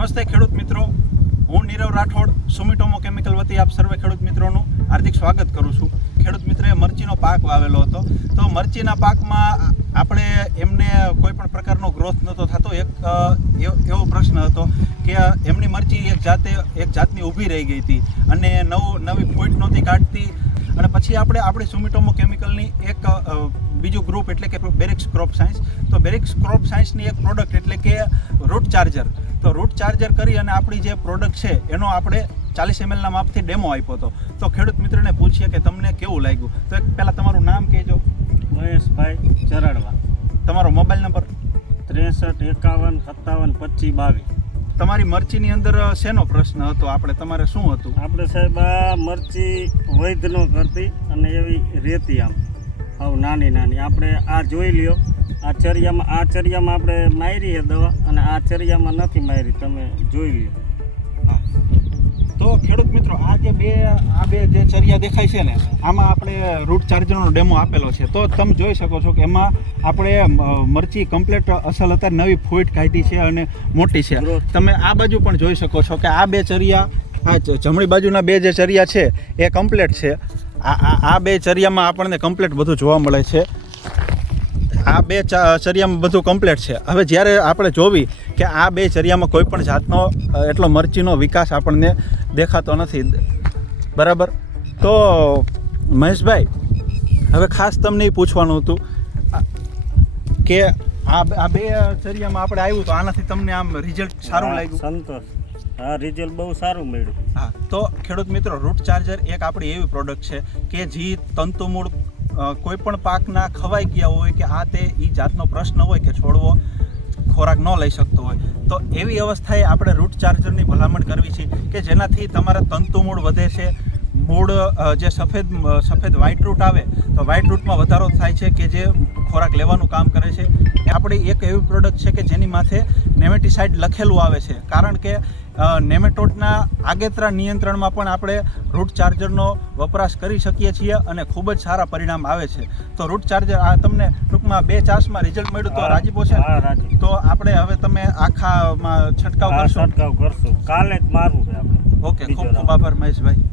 નમસ્તે ખેડૂત મિત્રો, હું નીરવ રાઠોડ સુમિટોમો કેમિકલ વતી આપ સર્વે ખેડૂત મિત્રોનું હાર્દિક સ્વાગત કરું છું. ખેડૂત મિત્રોએ મરચીનો પાક વાવેલો હતો, તો મરચીના પાકમાં આપણે એમને કોઈ પણ પ્રકારનો ગ્રોથ નહોતો થતો. એવો પ્રશ્ન હતો કે એમની મરચી એક જાતની ઊભી રહી ગઈ હતી અને નવી ફૂટ નહોતી કાઢતી. અને પછી આપણી સુમિટોમો કેમિકલની એક બીજું ગ્રુપ એટલે કે બેરિક્સ ક્રોપ સાયન્સ, તો બેરિક્સ ક્રોપ સાયન્સની એક પ્રોડક્ટ એટલે કે રૂટ ચાર્જર. તો રૂટ ચાર્જર કરી અને આપણી જે પ્રોડક્ટ છે એનો આપણે 40 ml માપથી ડેમો આપ્યો હતો. તો ખેડૂત મિત્રને પૂછીએ કે તમને કેવું લાગ્યું. તો એક પહેલાં તમારું નામ કહેજો. મહેશભાઈ ચરાડવા. તમારો મોબાઈલ નંબર? 63 51 57 25 22. તમારી મરચીની અંદર શેનો પ્રશ્ન હતો? તમારે શું હતું? આપણે સાહેબ આ મરચી વૈધ ન કરતી અને એવી રેતી આમ હવે નાની આપણે આ જોઈ લ્યો. આ ચરિયામાં આપણે મારી છે દવા અને આ ચરિયામાં નથી મારી, તમે જોઈ લ્યો. તો ખેડૂત મિત્રો, આ બે જે ચરિયા દેખાય છે ને, આમાં આપણે રૂટ ચાર્જરનો ડેમો આપેલો છે. તો તમે જોઈ શકો છો કે એમાં આપણે મરચી કમ્પ્લીટ અસલ અત્યારે નવી ફૂટ કાઢી છે અને મોટી છે. તમે આ બાજુ પણ જોઈ શકો છો કે આ બે ચરિયા, આ જમણી બાજુના બે જે ચરિયા છે એ કમ્પ્લીટ છે. આ બે ચરિયામાં આપણને કમ્પ્લીટ બધું જોવા મળે છે. આ બે ચરિયામાં બધું કમ્પ્લીટ છે. હવે જ્યારે આપણે જોવી કે આ બે ચરિયામાં કોઈ પણ જાતનો એટલો મરચીનો વિકાસ આપણને દેખાતો નથી, બરાબર. તો મહેશભાઈ, હવે ખાસ તમને એ પૂછવાનું હતું કે આ બે ચરિયામાં આપણે આવ્યું તો આનાથી તમને આમ રિઝલ્ટ સારું લાગ્યું? સંતોષ. હા, રિઝલ્ટ બહુ સારું મળ્યું. હા, તો ખેડૂત મિત્રો, રૂટ ચાર્જર એક આપણી એવી પ્રોડક્ટ છે કે જે તંતુમૂળ કોઈ પણ પાકના ખવાઈ ગયા હોય કે આ તે એ જાતનો પ્રશ્ન હોય કે છોડવો ખોરાક ન લઈ શકતો હોય, તો એવી અવસ્થાએ આપણે રૂટ ચાર્જરની ભલામણ કરવી છે કે જેનાથી તમારા તંતુમૂળ વધે છે. મૂળ જે સફેદ વ્હાઇટ રૂટ આવે તો વ્હાઇટ રૂટમાં વધારો થાય છે કે જે ખોરાક લેવાનું કામ કરે છે. આપણી એક એવી પ્રોડક્ટ છે કે જેની માથે નેમેટિસાઇડ લખેલું આવે છે, કારણ કે નેમેટોડના આગેતરા નિયંત્રણમાં પણ આપણે રૂટ ચાર્જરનો વપરાશ કરી શકીએ છીએ અને ખૂબ જ સારા પરિણામ આવે છે. તો રૂટ ચાર્જર આ તમને ટૂંકમાં 2 ચાસમાં રિઝલ્ટ મળ્યું તો રાજીપો છે? હા, રાજી. તો આપણે હવે તમે આખામાં છંટકાવ કરશો? છંટકાવ કરશું, કાલે જ મારવું છે આપણે. ઓકે, ખૂબ ખૂબ આભાર મહેશભાઈ.